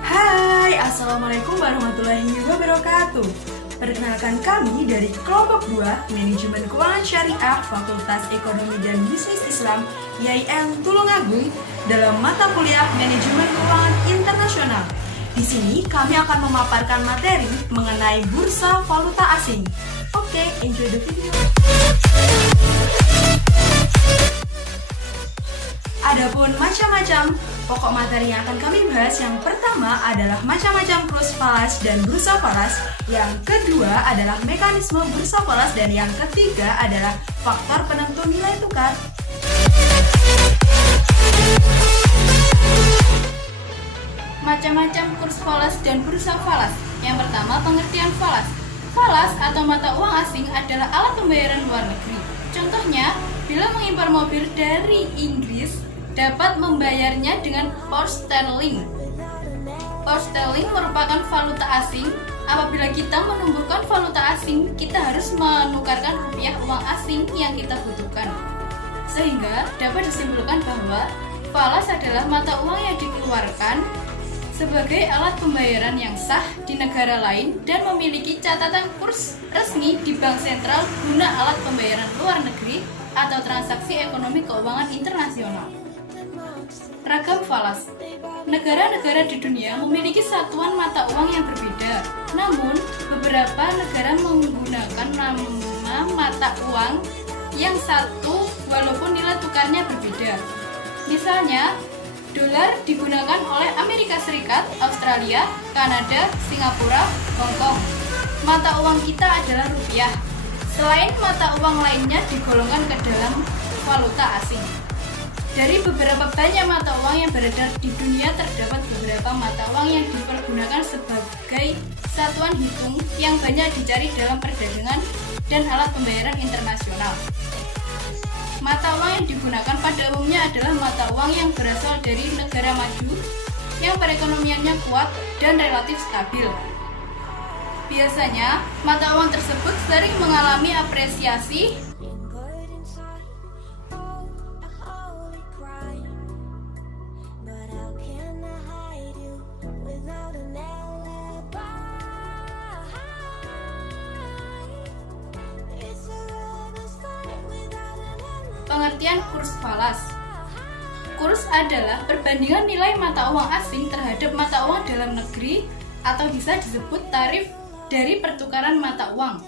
Hai, Assalamualaikum warahmatullahi wabarakatuh. Perkenalkan kami dari kelompok 2 Manajemen Keuangan Syariah Fakultas Ekonomi dan Bisnis Islam YIM Tulungagung dalam mata kuliah Manajemen Keuangan Internasional. Di sini kami akan memaparkan materi mengenai bursa valuta asing. Oke, enjoy the video. Adapun macam-macam pokok materi yang akan kami bahas, yang pertama adalah macam-macam kurs falas dan bursa falas, yang kedua adalah mekanisme bursa falas, dan yang ketiga adalah faktor penentu nilai tukar. Macam-macam kurs falas dan bursa falas. Yang pertama, pengertian falas. Falas atau mata uang asing adalah alat pembayaran luar negeri. Contohnya, bila mengimpor mobil dari Inggris, dapat membayarnya dengan pound sterling. Pound sterling merupakan valuta asing. Apabila kita menumbuhkan valuta asing, kita harus menukarkan rupiah uang asing yang kita butuhkan. Sehingga dapat disimpulkan bahwa falas adalah mata uang yang dikeluarkan sebagai alat pembayaran yang sah di negara lain dan memiliki catatan kurs resmi di bank sentral guna alat pembayaran luar negeri atau transaksi ekonomi keuangan internasional. Ragam falas. Negara-negara di dunia memiliki satuan mata uang yang berbeda. Namun, beberapa negara menggunakan nama mata uang yang satu walaupun nilai tukarnya berbeda. Misalnya, dolar digunakan oleh Amerika Serikat, Australia, Kanada, Singapura, Hong Kong. Mata uang kita adalah rupiah. Selain mata uang lainnya digolongkan ke dalam valuta asing. Dari beberapa banyak mata uang yang beredar di dunia, terdapat beberapa mata uang yang dipergunakan sebagai satuan hitung yang banyak dicari dalam perdagangan dan alat pembayaran internasional. Mata uang yang digunakan pada umumnya adalah mata uang yang berasal dari negara maju yang perekonomiannya kuat dan relatif stabil. Biasanya, mata uang tersebut sering mengalami apresiasi Pengertian kurs falas. Kurs adalah perbandingan nilai mata uang asing terhadap mata uang dalam negeri, atau bisa disebut tarif dari pertukaran mata uang.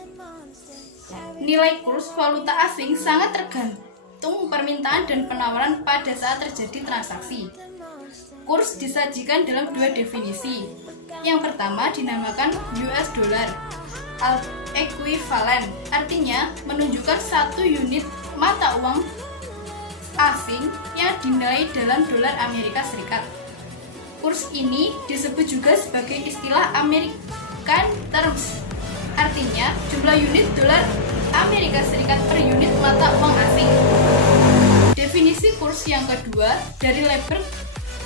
Nilai kurs valuta asing sangat tergantung permintaan dan penawaran pada saat terjadi transaksi. Kurs disajikan dalam dua definisi. Yang pertama dinamakan US dollar equivalent, artinya menunjukkan satu unit mata uang asing yang dinilai dalam dolar Amerika Serikat. Kurs ini disebut juga sebagai istilah American terms, artinya jumlah unit dolar Amerika Serikat per unit mata uang asing. Definisi kurs yang kedua dari label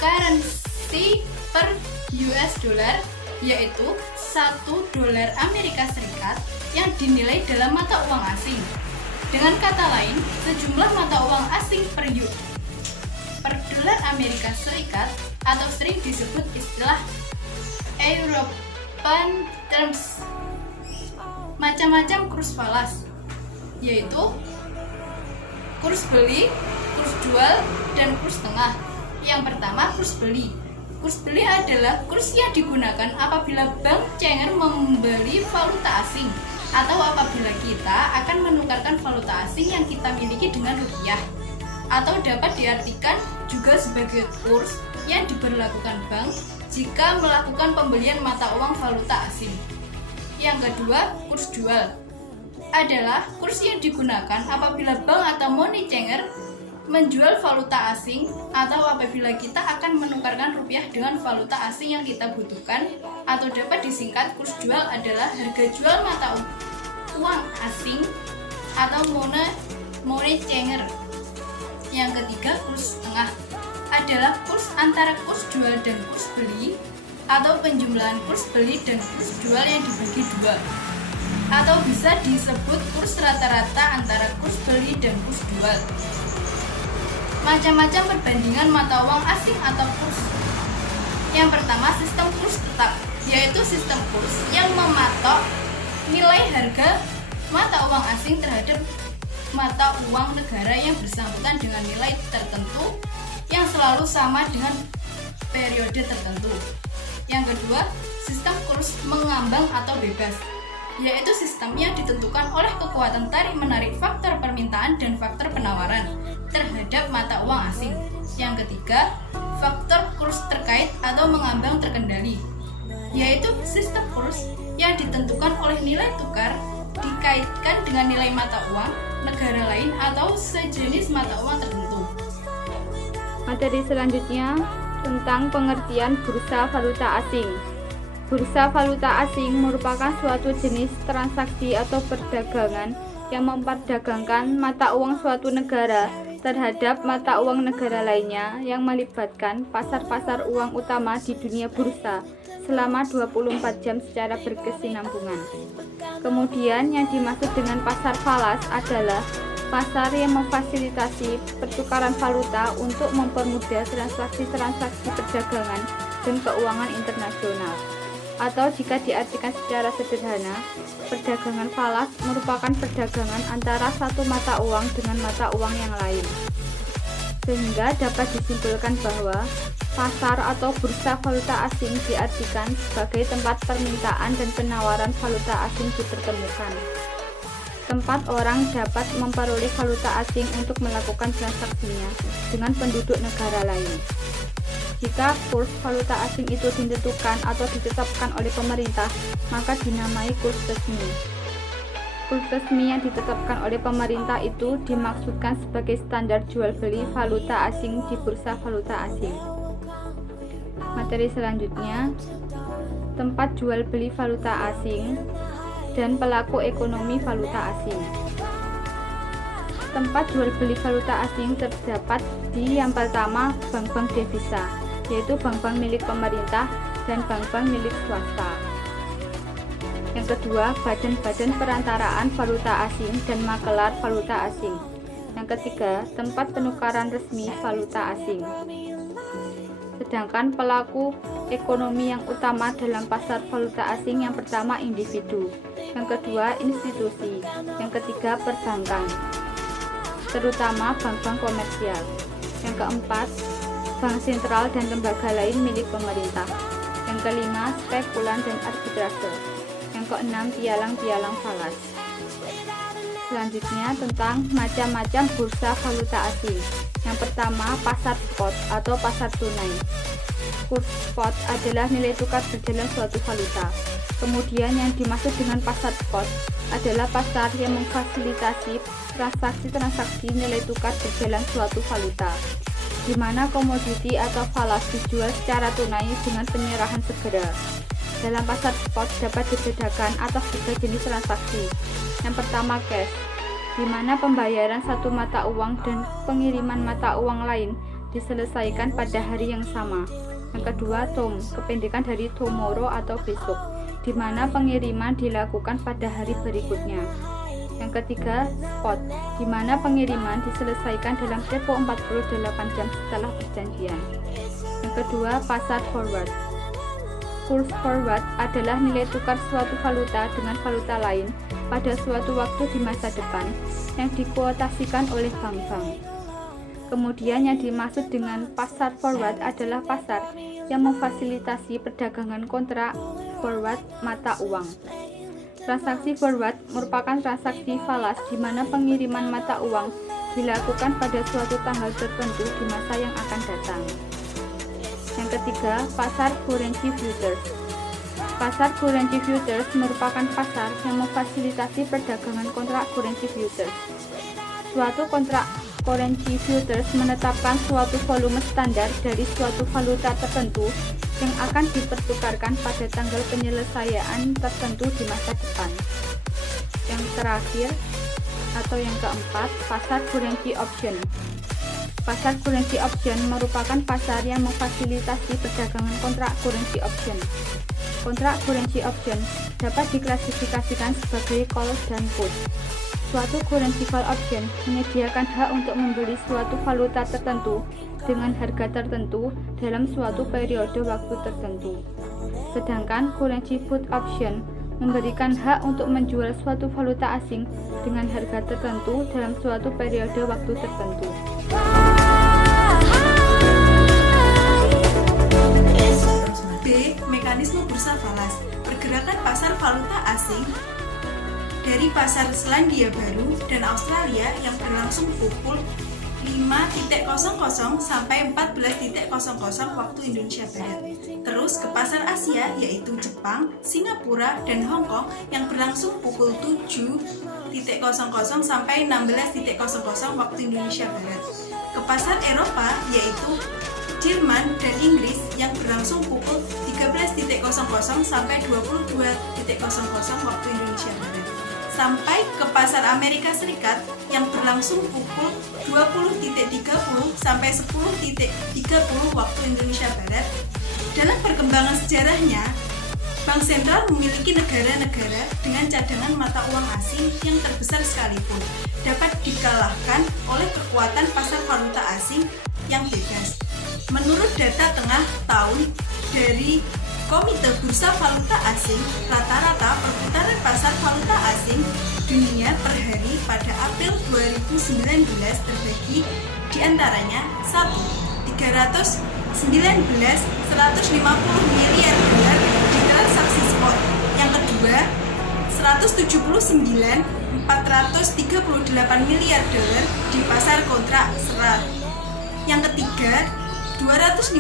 currency per US dollar, yaitu 1 dolar Amerika Serikat yang dinilai dalam mata uang asing. Dengan kata lain, sejumlah mata uang asing per dolar Amerika Serikat, atau sering disebut istilah European terms. Macam-macam kurs falas, yaitu kurs beli, kurs jual, dan kurs tengah. Yang pertama, kurs beli. Kurs beli adalah kurs yang digunakan apabila bank cenger membeli valuta asing, atau apabila kita akan menukarkan valuta asing yang kita miliki dengan rupiah, atau dapat diartikan juga sebagai kurs yang diberlakukan bank jika melakukan pembelian mata uang valuta asing. Yang kedua, kurs jual adalah kurs yang digunakan apabila bank atau money changer menjual valuta asing, atau apabila kita akan menukarkan rupiah dengan valuta asing yang kita butuhkan, atau dapat disingkat kurs jual adalah harga jual mata uang asing atau money changer. Yang ketiga, kurs tengah adalah kurs antara kurs jual dan kurs beli, atau penjumlahan kurs beli dan kurs jual yang dibagi dua, atau bisa disebut kurs rata-rata antara kurs beli dan kurs jual. Macam-macam perbandingan mata uang asing atau kurs. Yang pertama, sistem kurs tetap, yaitu sistem kurs yang mematok nilai harga mata uang asing terhadap mata uang negara yang bersangkutan dengan nilai tertentu yang selalu sama dengan periode tertentu. Yang kedua, sistem kurs mengambang atau bebas, yaitu sistem yang ditentukan oleh kekuatan tarik-menarik faktor permintaan dan faktor penawaran terhadap mata uang asing. Yang ketiga, faktor kurs terkait atau mengambang terkendali, yaitu sistem kurs yang ditentukan oleh nilai tukar dikaitkan dengan nilai mata uang negara lain atau sejenis mata uang tertentu. Materi selanjutnya tentang pengertian bursa valuta asing. Bursa valuta asing merupakan suatu jenis transaksi atau perdagangan yang memperdagangkan mata uang suatu negara terhadap mata uang negara lainnya yang melibatkan pasar-pasar uang utama di dunia bursa selama 24 jam secara berkesinambungan. Kemudian yang dimaksud dengan pasar falas adalah pasar yang memfasilitasi pertukaran valuta untuk mempermudah transaksi-transaksi perdagangan dan keuangan internasional. Atau jika diartikan secara sederhana, perdagangan falas merupakan perdagangan antara satu mata uang dengan mata uang yang lain. Sehingga dapat disimpulkan bahwa pasar atau bursa valuta asing diartikan sebagai tempat permintaan dan penawaran valuta asing dipertemukan. Tempat orang dapat memperoleh valuta asing untuk melakukan transaksinya dengan penduduk negara lain. Jika kurs valuta asing itu ditentukan atau ditetapkan oleh pemerintah, maka dinamai kurs resmi. Kurs resmi yang ditetapkan oleh pemerintah itu dimaksudkan sebagai standar jual beli valuta asing di bursa valuta asing. Materi selanjutnya, tempat jual beli valuta asing dan pelaku ekonomi valuta asing. Tempat jual beli valuta asing terdapat di yang pertama bank-bank devisa, yaitu bank-bank milik pemerintah dan bank-bank milik swasta. Yang kedua, badan-badan perantaraan valuta asing dan makelar valuta asing. Yang ketiga, tempat penukaran resmi valuta asing. Sedangkan pelaku ekonomi yang utama dalam pasar valuta asing yang pertama individu, yang kedua institusi, yang ketiga perbankan, terutama bank-bank komersial. Yang keempat, bank sentral dan lembaga lain milik pemerintah. Yang kelima, spekulan dan arbitrase. Yang keenam, pialang-pialang falas. Selanjutnya tentang macam-macam bursa valuta asing. Yang pertama, pasar spot atau pasar tunai. Kurs spot adalah nilai tukar berjalan suatu valuta. Kemudian yang dimaksud dengan pasar spot adalah pasar yang memfasilitasi transaksi-transaksi nilai tukar berjalan suatu valuta, di mana komoditi atau falas dijual secara tunai dengan penyerahan segera. Dalam pasar spot dapat dibedakan atas tiga jenis transaksi. Yang pertama, cash, di mana pembayaran satu mata uang dan pengiriman mata uang lain diselesaikan pada hari yang sama. Yang kedua, tom, kependekan dari tomorrow atau besok, di mana pengiriman dilakukan pada hari berikutnya. Yang ketiga, spot, di mana pengiriman diselesaikan dalam tempo 48 jam setelah perjanjian. Yang kedua, pasar forward. Kurs forward adalah nilai tukar suatu valuta dengan valuta lain pada suatu waktu di masa depan yang dikuotasikan oleh bank-bank. Kemudian yang dimaksud dengan pasar forward adalah pasar yang memfasilitasi perdagangan kontrak forward mata uang. Transaksi forward merupakan transaksi falas di mana pengiriman mata uang dilakukan pada suatu tanggal tertentu di masa yang akan datang. Yang ketiga, pasar currency futures. Pasar currency futures merupakan pasar yang memfasilitasi perdagangan kontrak currency futures. Suatu kontrak currency futures menetapkan suatu volume standar dari suatu valuta tertentu yang akan dipertukarkan pada tanggal penyelesaian tertentu di masa depan. Yang terakhir atau yang keempat, pasar currency option. Pasar currency option merupakan pasar yang memfasilitasi perdagangan kontrak currency option. Kontrak currency option dapat diklasifikasikan sebagai call dan put. Suatu currency call option menyediakan hak untuk membeli suatu valuta tertentu dengan harga tertentu dalam suatu periode waktu tertentu. Sedangkan currency put option memberikan hak untuk menjual suatu valuta asing dengan harga tertentu dalam suatu periode waktu tertentu. B. Mekanisme bursa falas. Pergerakan pasar valuta asing dari pasar Selandia Baru dan Australia yang berlangsung pukul 5.00 sampai 14.00 waktu Indonesia Barat. Terus ke pasar Asia yaitu Jepang, Singapura, dan Hong Kong yang berlangsung pukul 7.00 sampai 16.00 waktu Indonesia Barat. Ke pasar Eropa yaitu Jerman dan Inggris yang berlangsung pukul 13.00 sampai 22.00 waktu Indonesia Barat. Sampai ke pasar Amerika Serikat yang berlangsung pukul 20.30 sampai 10.30 waktu Indonesia Barat. Dalam perkembangan sejarahnya, Bank Sentral memiliki negara-negara dengan cadangan mata uang asing yang terbesar sekalipun dapat dikalahkan oleh kekuatan pasar valuta asing yang bebas. Menurut data tengah tahun dari Komite Bursa Valuta Asing, rata-rata perputaran pasar valuta asing dunia per hari pada April 2019 terbagi di antaranya 1. 150 miliar dolar di transaksi spot. Yang kedua, 438 miliar dolar di pasar kontrak serat. Yang ketiga, 438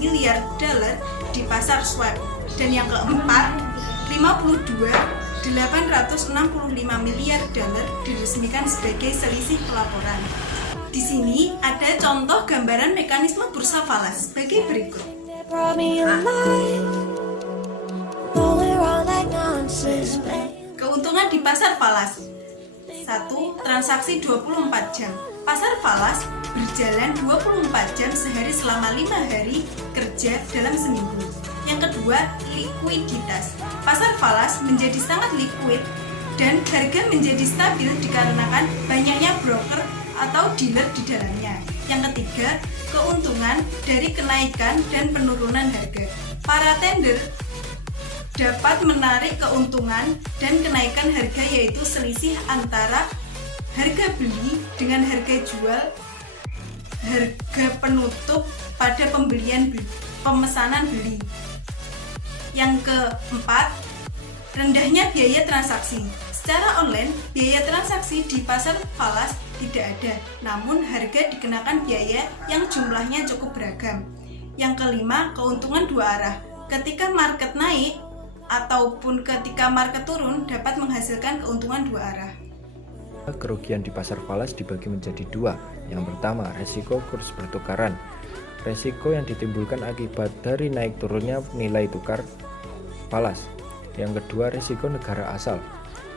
miliar dolar di pasar swap. Dan yang keempat, 865 miliar dolar diresmikan sebagai selisih pelaporan. Di sini ada contoh gambaran mekanisme bursa falas sebagai berikut. Keuntungan di pasar falas. 1. Transaksi 24 jam. Pasar falas berjalan 24 jam sehari selama 5 hari kerja dalam seminggu. Yang kedua, likuiditas. Pasar falas menjadi sangat liquid dan harga menjadi stabil dikarenakan banyaknya broker atau dealer di dalamnya. Yang ketiga, keuntungan dari kenaikan dan penurunan harga. Para tender dapat menarik keuntungan dan kenaikan harga, yaitu selisih antara harga beli dengan harga jual, harga penutup pada pemesanan beli. Yang keempat, rendahnya biaya transaksi. Secara online, biaya transaksi di pasar falas tidak ada, namun harga dikenakan biaya yang jumlahnya cukup beragam. Yang kelima, keuntungan dua arah. Ketika market naik ataupun ketika market turun dapat menghasilkan keuntungan dua arah. Kerugian di pasar falas dibagi menjadi dua. Yang pertama, resiko kurs pertukaran. Resiko yang ditimbulkan akibat dari naik turunnya nilai tukar falas. Yang kedua, resiko negara asal.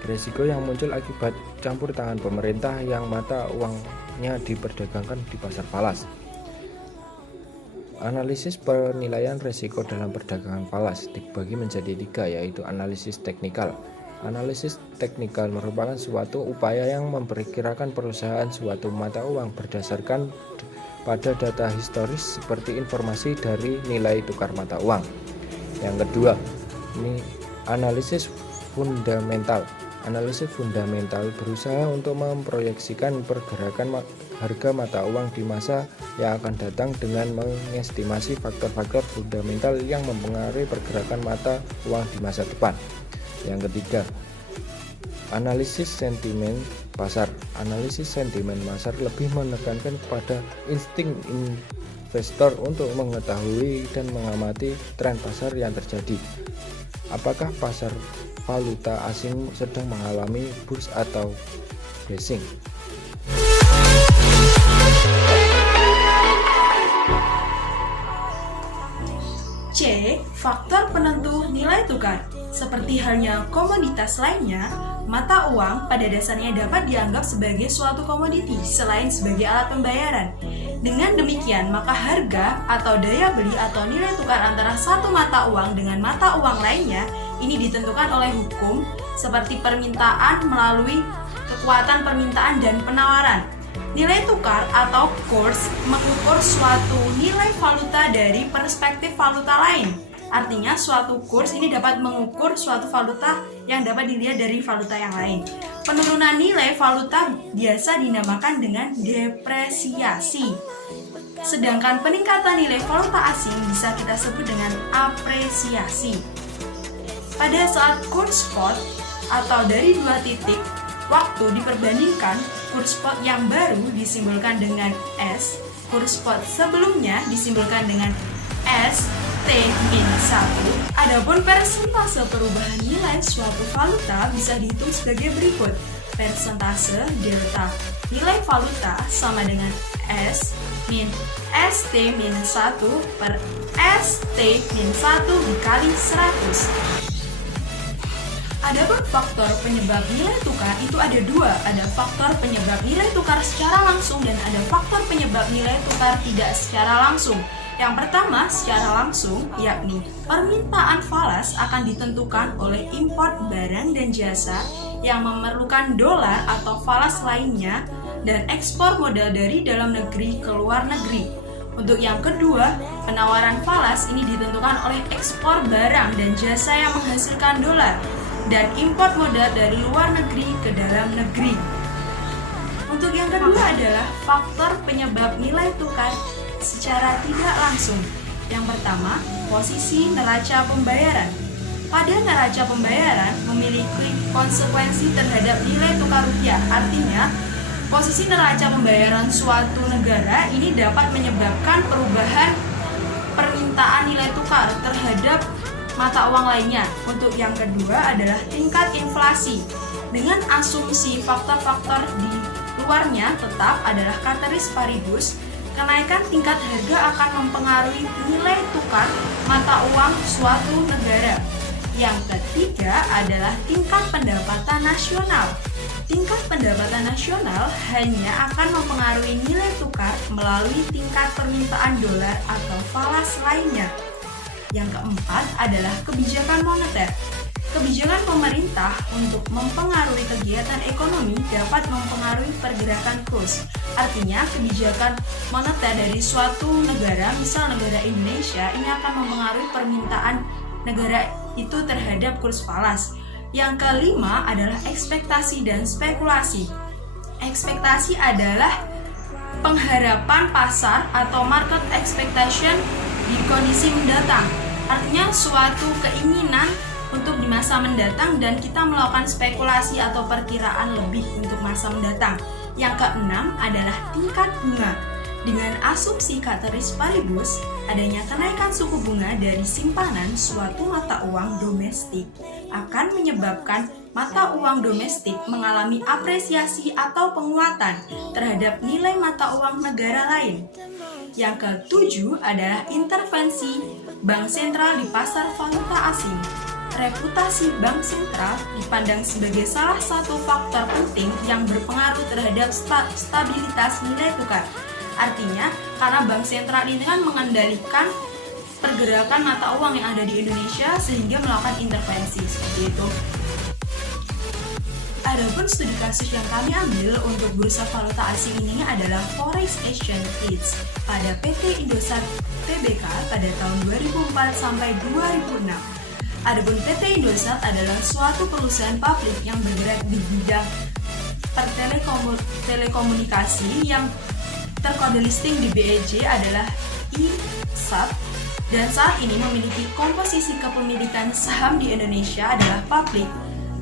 Resiko yang muncul akibat campur tangan pemerintah yang mata uangnya diperdagangkan di pasar falas. Analisis penilaian resiko dalam perdagangan falas dibagi menjadi tiga, yaitu analisis teknikal. Analisis teknikal merupakan suatu upaya yang memperkirakan perusahaan suatu mata uang berdasarkan pada data historis seperti informasi dari nilai tukar mata uang. Yang kedua, ini analisis fundamental. Analisis fundamental berusaha untuk memproyeksikan pergerakan harga mata uang di masa yang akan datang dengan mengestimasi faktor-faktor fundamental yang mempengaruhi pergerakan mata uang di masa depan. Yang ketiga, analisis sentimen pasar. Analisis sentimen pasar lebih menekankan kepada insting investor untuk mengetahui dan mengamati tren pasar yang terjadi. Apakah pasar valuta asing sedang mengalami burst atau crashing? C. Faktor penentu nilai tukar. Seperti halnya komoditas lainnya, mata uang pada dasarnya dapat dianggap sebagai suatu komoditi selain sebagai alat pembayaran. Dengan demikian, maka harga atau daya beli atau nilai tukar antara satu mata uang dengan mata uang lainnya ini ditentukan oleh hukum seperti permintaan melalui kekuatan permintaan dan penawaran. Nilai tukar atau kurs mengukur suatu nilai valuta dari perspektif valuta lain. Artinya suatu kurs ini dapat mengukur suatu valuta yang dapat dilihat dari valuta yang lain. Penurunan nilai valuta biasa dinamakan dengan depresiasi. Sedangkan peningkatan nilai valuta asing bisa kita sebut dengan apresiasi. Pada saat kurs spot atau dari dua titik waktu diperbandingkan, kurs spot yang baru disimbolkan dengan S, kurs spot sebelumnya disimbolkan dengan ST-1. Adapun persentase perubahan nilai suatu valuta bisa dihitung sebagai berikut. Persentase delta nilai valuta sama dengan S min ST-1 per ST-1 dikali 100. Adapun faktor penyebab nilai tukar itu ada dua. Ada faktor penyebab nilai tukar secara langsung dan ada faktor penyebab nilai tukar tidak secara langsung. Yang pertama secara langsung, yakni permintaan falas akan ditentukan oleh import barang dan jasa yang memerlukan dolar atau falas lainnya dan ekspor modal dari dalam negeri ke luar negeri. Untuk yang kedua, penawaran falas ini ditentukan oleh ekspor barang dan jasa yang menghasilkan dolar dan import modal dari luar negeri ke dalam negeri. Untuk yang kedua adalah faktor penyebab nilai tukar secara tidak langsung. Yang pertama, posisi neraca pembayaran. Pada neraca pembayaran memiliki konsekuensi terhadap nilai tukar rupiah. Artinya, posisi neraca pembayaran suatu negara ini dapat menyebabkan perubahan permintaan nilai tukar terhadap mata uang lainnya. Untuk yang kedua adalah tingkat inflasi. Dengan asumsi faktor-faktor di luarnya tetap adalah ceteris paribus, kenaikan tingkat harga akan mempengaruhi nilai tukar mata uang suatu negara. Yang ketiga adalah tingkat pendapatan nasional. Tingkat pendapatan nasional hanya akan mempengaruhi nilai tukar melalui tingkat permintaan dolar atau falas lainnya. Yang keempat adalah kebijakan moneter. Kebijakan pemerintah untuk mempengaruhi kegiatan ekonomi dapat mempengaruhi pergerakan kurs. Artinya, kebijakan moneter dari suatu negara, misal negara Indonesia, ini akan mempengaruhi permintaan negara itu terhadap kurs falas. Yang kelima adalah ekspektasi dan spekulasi. Ekspektasi adalah pengharapan pasar atau market expectation di kondisi mendatang. Artinya suatu keinginan untuk di masa mendatang dan kita melakukan spekulasi atau perkiraan lebih untuk masa mendatang. Yang keenam adalah tingkat bunga. Dengan asumsi ceteris paribus, adanya kenaikan suku bunga dari simpanan suatu mata uang domestik akan menyebabkan mata uang domestik mengalami apresiasi atau penguatan terhadap nilai mata uang negara lain. Yang ketujuh adalah intervensi bank sentral di pasar valuta asing. Reputasi bank sentral dipandang sebagai salah satu faktor penting yang berpengaruh terhadap stabilitas nilai tukar. Artinya, karena bank sentral ini kan mengendalikan pergerakan mata uang yang ada di Indonesia sehingga melakukan intervensi seperti itu. Adapun studi kasus yang kami ambil untuk bursa valuta asing ini adalah Forex Exchange Trades pada PT Indosat Tbk pada tahun 2004 sampai 2006. Adapun PT Indosat adalah suatu perusahaan publik yang bergerak di bidang telekomunikasi yang terkode listing di BEJ adalah ISAT dan saat ini memiliki komposisi kepemilikan saham di Indonesia adalah publik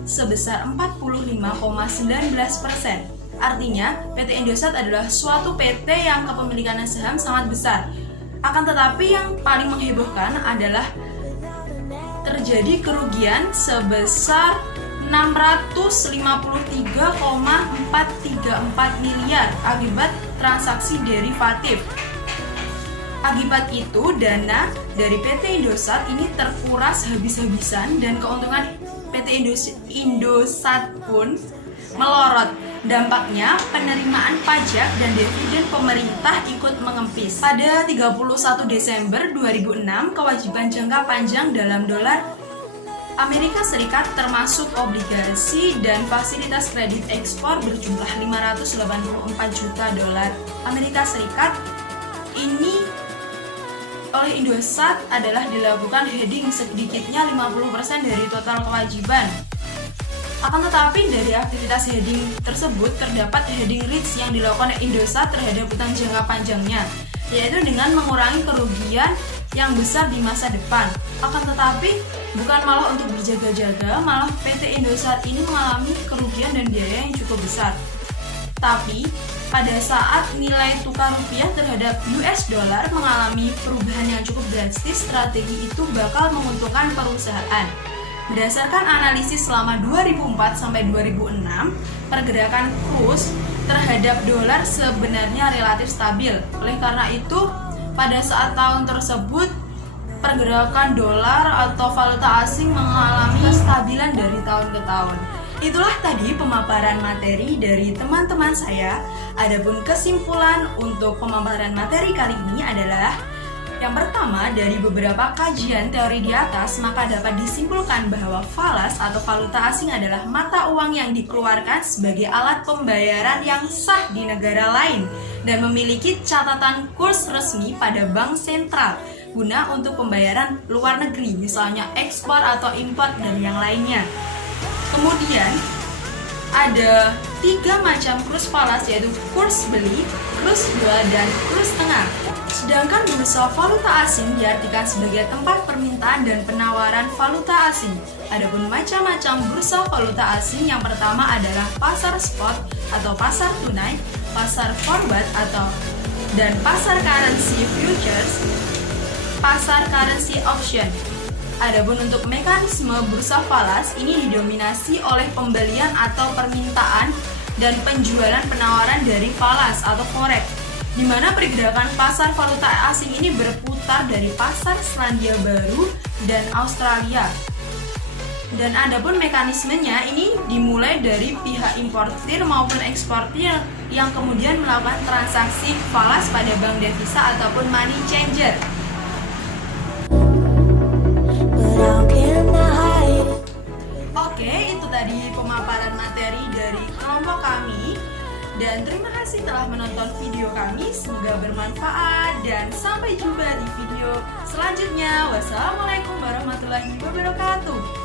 sebesar 45,19%. Artinya, PT Indosat adalah suatu PT yang kepemilikan saham sangat besar. Akan tetapi yang paling menghebohkan adalah terjadi kerugian sebesar 653,434 miliar akibat transaksi derivatif. Akibat itu, dana dari PT Indosat ini terkuras habis-habisan dan keuntungan PT Indosat pun melorot. Dampaknya, penerimaan pajak dan dividen pemerintah ikut mengempis. Pada 31 Desember 2006, kewajiban jangka panjang dalam dolar Amerika Serikat termasuk obligasi dan fasilitas kredit ekspor berjumlah 584 juta dolar Amerika Serikat. Ini oleh Indosat adalah dilakukan hedging sedikitnya 50% dari total kewajiban. Akan tetapi dari aktivitas hedging tersebut terdapat hedging risk yang dilakukan oleh Indosat terhadap utang jangka panjangnya, yaitu dengan mengurangi kerugian yang besar di masa depan. Akan tetapi bukan malah untuk berjaga-jaga, malah PT Indosat ini mengalami kerugian dan biaya yang cukup besar. Tapi pada saat nilai tukar rupiah terhadap US dollar mengalami perubahan yang cukup drastis, strategi itu bakal menguntungkan perusahaan. Berdasarkan analisis selama 2004 sampai 2006, pergerakan kurs terhadap dolar sebenarnya relatif stabil. Oleh karena itu, pada saat tahun tersebut, pergerakan dolar atau valuta asing mengalami kestabilan dari tahun ke tahun. Itulah tadi pemaparan materi dari teman-teman saya. Adapun kesimpulan untuk pemaparan materi kali ini adalah yang pertama, dari beberapa kajian teori di atas, maka dapat disimpulkan bahwa falas atau valuta asing adalah mata uang yang dikeluarkan sebagai alat pembayaran yang sah di negara lain dan memiliki catatan kurs resmi pada bank sentral guna untuk pembayaran luar negeri, misalnya ekspor atau impor dan yang lainnya. Kemudian, ada 3 macam kurs falas, yaitu kurs beli, kurs jual, dan kurs tengah. Sedangkan bursa valuta asing diartikan sebagai tempat permintaan dan penawaran valuta asing. Adapun macam-macam bursa valuta asing, yang pertama adalah pasar spot atau pasar tunai, pasar forward dan pasar currency futures, pasar currency option. Adapun untuk mekanisme bursa falas ini didominasi oleh pembelian atau permintaan dan penjualan penawaran dari falas atau forex, di mana pergerakan pasar valuta asing ini berputar dari pasar Selandia Baru dan Australia. Dan adapun mekanismenya ini dimulai dari pihak importir maupun eksportir yang kemudian melakukan transaksi falas pada bank devisa ataupun money changer. Oke, itu tadi pemaparan materi dari kelompok kami. Dan terima kasih telah menonton video kami. Semoga bermanfaat dan sampai jumpa di video selanjutnya. Wassalamualaikum warahmatullahi wabarakatuh.